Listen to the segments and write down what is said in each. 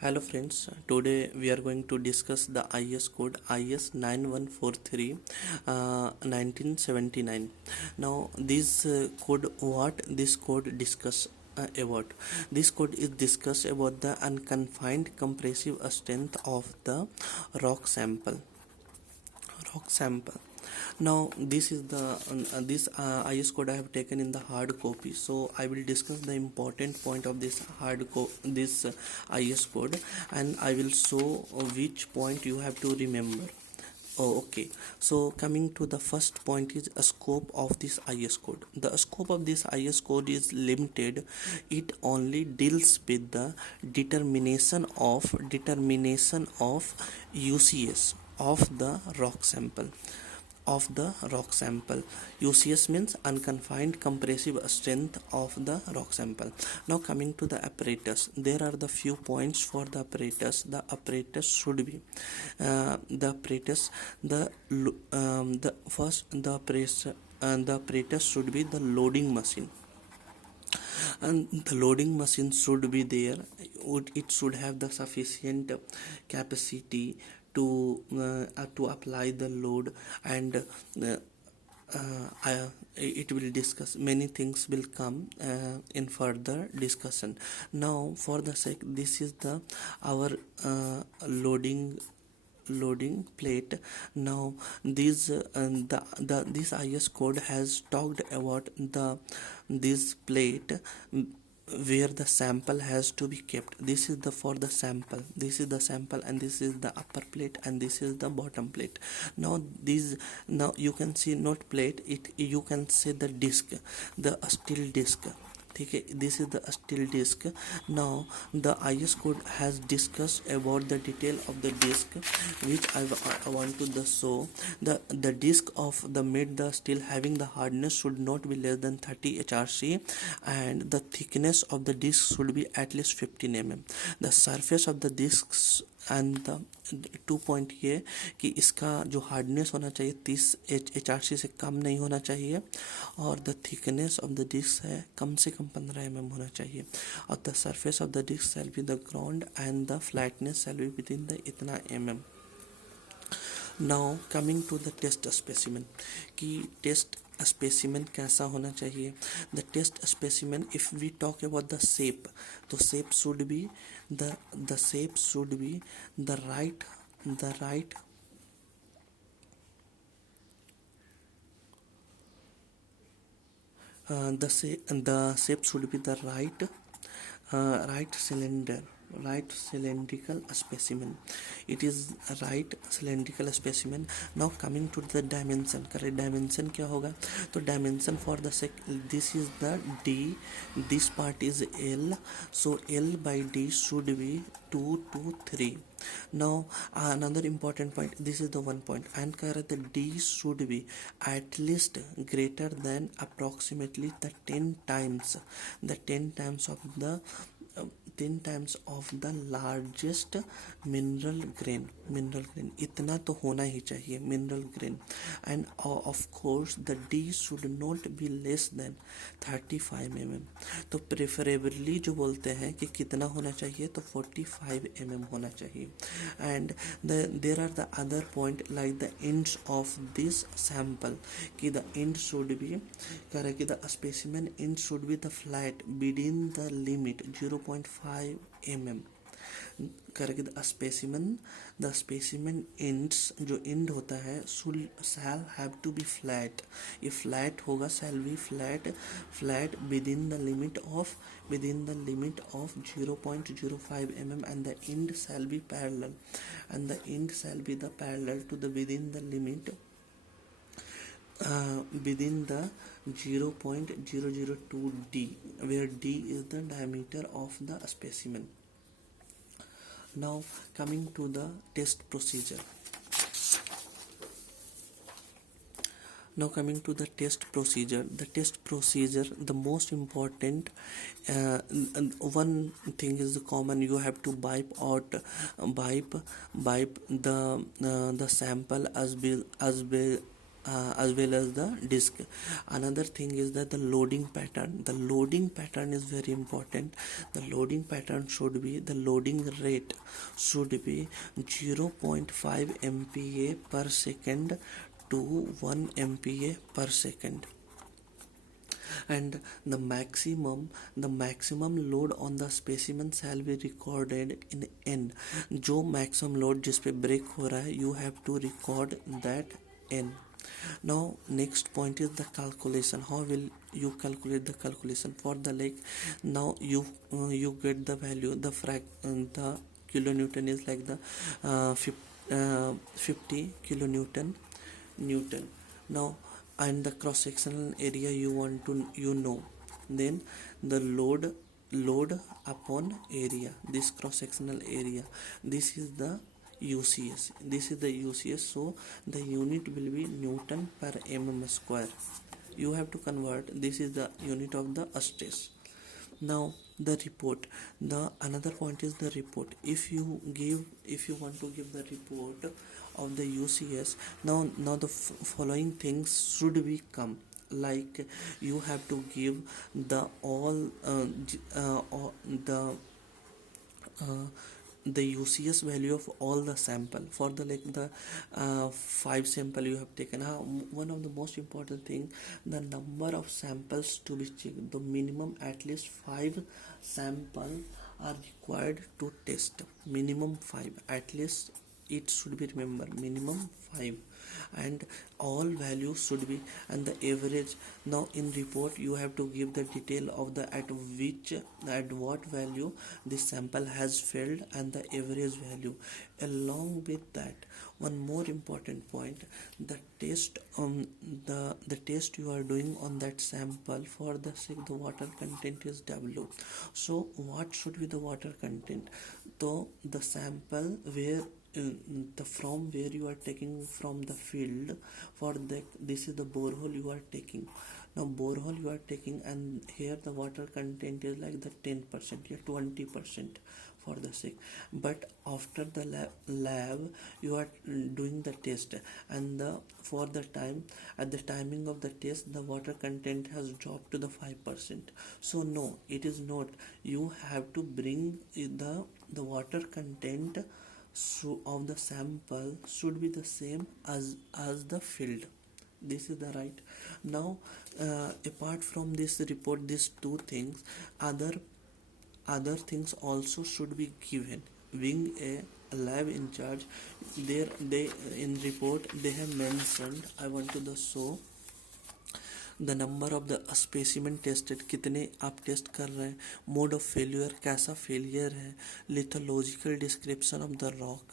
Hello friends, today we are going to discuss the IS code IS 9143 1979. Now this code, what this code discuss about? This code is discuss about the unconfined compressive strength of the rock sample rock sample. Now this is the this is code I have taken in the hard copy, so I will discuss the important point of this this is code, and I will show which point you have to remember. Oh, okay. So coming to the first point is a scope of this IS code. The scope of this IS code is limited. It only deals with the determination of UCS of the rock sample. UCS means unconfined compressive strength of the rock sample. Now coming to the apparatus, there are the few points for the apparatus. The apparatus should be the apparatus the first the apparatus should be the loading machine, and the loading machine should be there. It should have the sufficient capacity to apply the load, and it will discuss many things will come in further discussion. Now for the sake, this is the our loading plate. Now this this IS code has talked about this plate where the sample has to be kept. This is the for the sample, this is the sample, and this is the upper plate, and this is the bottom plate. Now you can see not plate, it you can say the disc, the steel disc. Okay, this is the steel disc. Now the IS code has discussed about the detail of the disc, which I want to show. The disc of the made the steel having the hardness should not be less than 30 HRC, and the thickness of the disc should be at least 15 mm. The surface of the discs and the 2 point ये कि इसका जो hardness होना चाहिए 30 HRC से कम नहीं होना चाहिए, और the thickness of the disc है कम से कम 15 mm होना चाहिए, और the surface of the disc shall be the ground and the flatness shall be within the इतना mm. Now coming to the test specimen कि टेस्ट स्पेसिमेन कैसा होना चाहिए. The test specimen, if we talk about the shape, तो shape should be the shape should be the right the shape should be the right cylindrical specimen. It is right cylindrical specimen. Now coming to the dimension, correct dimension क्या होगा, तो dimension for the this is the D, this part is L, so L by D should be 2 to 3. Now another important point, this is the one point, and the D should be at least greater than approximately the 10 times of the 10 times of the largest mineral grain. इतना तो होना ही चाहिए mineral grain, and of course the D should not be less than 35 mm. तो preferably जो बोलते हैं कि कितना होना चाहिए, तो 45 mm होना चाहिए. And there are the other point like the ends of this sample, कि the end should be correct, the specimen end should be the flat within the limit 0.5 mm. Correct. The specimen ends, जो end होता है shall have to be flat. ये flat होगा, shall be flat within the limit of 0.05 mm, and the end shall be parallel, and the end shall be the parallel to the within the limit within the 0.002 D, where D is the diameter of the specimen. Now coming to the test procedure. The test procedure, the most important one thing is common. You have to wipe the sample as as well as the disk. Another thing is that the loading pattern is very important. The loading pattern should be, the loading rate should be 0.5 MPa per second to 1 MPa per second. And the maximum load on the specimen shall be recorded in n. जो maximum load जिस पे break हो रहा है, you have to record that n. Now next point is the calculation. How will you calculate the calculation for the like? Now you get the value, the kilonewton is like the 50 kilonewton newton. Now, and the cross sectional area you want to then the load upon area, this cross sectional area, this is the UCS, so the unit will be Newton per mm square. You have to convert, this is the unit of the stress. Now the report, the another point is the report. If you want to give the report of the UCS, now the following things should be come, like you have to give the uh, the UCS value of all the sample for the like the 5 sample you have taken. One of the most important thing, the number of samples to be checked, the minimum at least 5 sample are required to test, minimum 5 at least, it should be remember, minimum 5, and all values should be, and the average. Now in report you have to give the detail of the at what value this sample has failed and the average value. Along with that, one more important point, the test the test you are doing on that sample, for the sake the water content is W. So what should be the water content? So the sample where the from where you are taking from the field, for the this is the borehole you are taking. Now borehole you are taking, and here the water content is like the 10%, yeah, 20% for the sake. But after the lab you are doing the test, and for the time, at the timing of the test, the water content has dropped to the 5%. So no, it is not. You have to bring the water content of the sample should be the same as the field. This is the right. Now apart from this report, these two things, other things also should be given. Being a lab in charge, there they in report they have mentioned, I want to the show the number of the specimen tested, कितने आप test कर रहे हैं, mode of failure, कैसा failure है, lithological description of the rock,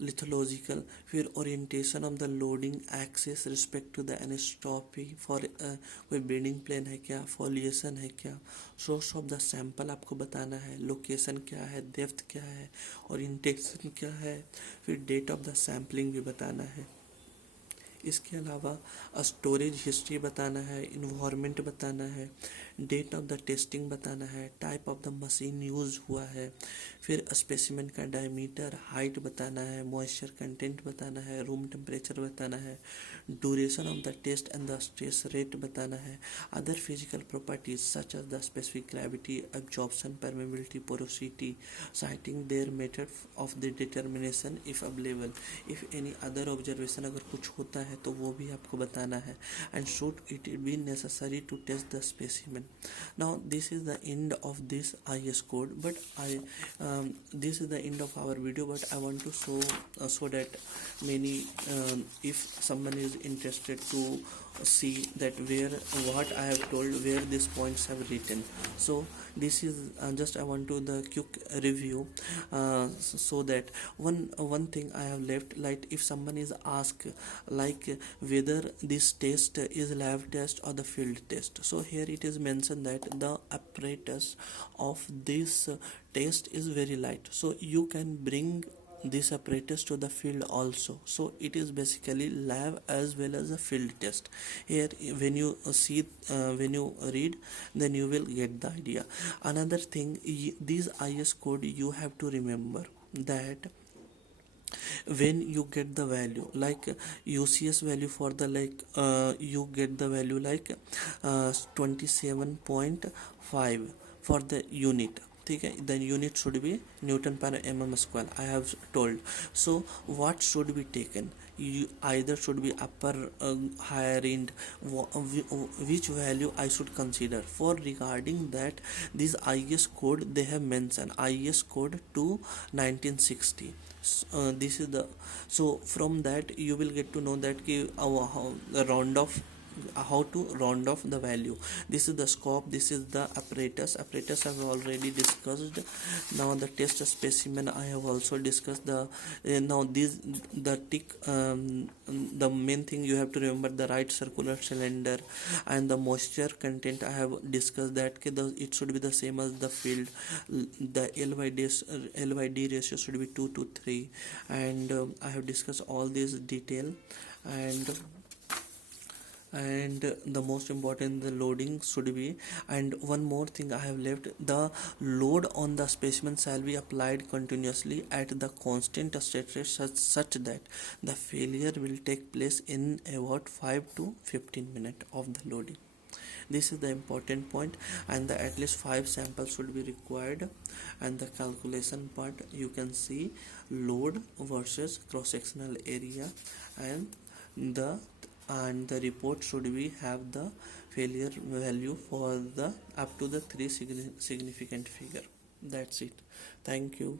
lithological, फिर orientation of the loading axes respect to the anisotropy, for कोई bedding plane है क्या, फॉलिएशन है क्या, सोर्स ऑफ द सैंपल आपको बताना है, लोकेशन क्या है, डेप्थ क्या है, ओरिएंटेशन क्या है, फिर डेट ऑफ द सैम्पलिंग भी बताना है। इसके अलावा स्टोरेज हिस्ट्री बताना है, इन्वायरमेंट बताना है, डेट ऑफ द टेस्टिंग बताना है, type of the machine use हुआ है, फिर स्पेसिमेन का डायमीटर, हाइट बताना है, मॉइस्चर कंटेंट बताना है, रूम टेम्परेचर बताना है, duration of the test and the stress rate बताना है, other physical properties such as the specific gravity, absorption, permeability, porosity, citing their method of the determination if available, if any other observation, अगर कुछ होता है तो वो भी आपको बताना है, and should it be necessary to test the specimen. Now this is the end of this IS code, but this is the end of our video, but I want to show so that many if someone is interested to see that where what I have told, where these points have written. So this is just I want to the quick review, so that one thing I have left, like if someone is asked like whether this test is lab test or the field test, so here it is mentioned that the apparatus of this test is very light, so you can bring this apparatus to the field also. So it is basically lab as well as a field test. Here when you see when you read, then you will get the idea. Another thing, these IS code you have to remember that when you get the value like UCS value for the like you get the value like 27.5 for the unit. Okay, then unit should be Newton per mm square I have told. So what should be taken? You either should be upper higher end, which value I should consider for regarding that. This IS code they have mentioned IS code to 1960. This is the, so from that you will get to know that how the round off, how to round off the value. This is the scope, this is the apparatus I have already discussed. Now the test specimen I have also discussed. The now this the tick the main thing you have to remember, the right circular cylinder and the moisture content I have discussed that it should be the same as the field. The LYD ratio should be 2 to 3, and I have discussed all this detail. And the most important, the loading should be. And one more thing I have left, the load on the specimen shall be applied continuously at the constant state rate such that the failure will take place in about 5 to 15 minutes of the loading. This is the important point, and the at least 5 samples should be required. And the calculation part, you can see load versus cross sectional area, and the the report should be have the failure value for the up to the 3 significant figure. That's it. Thank you.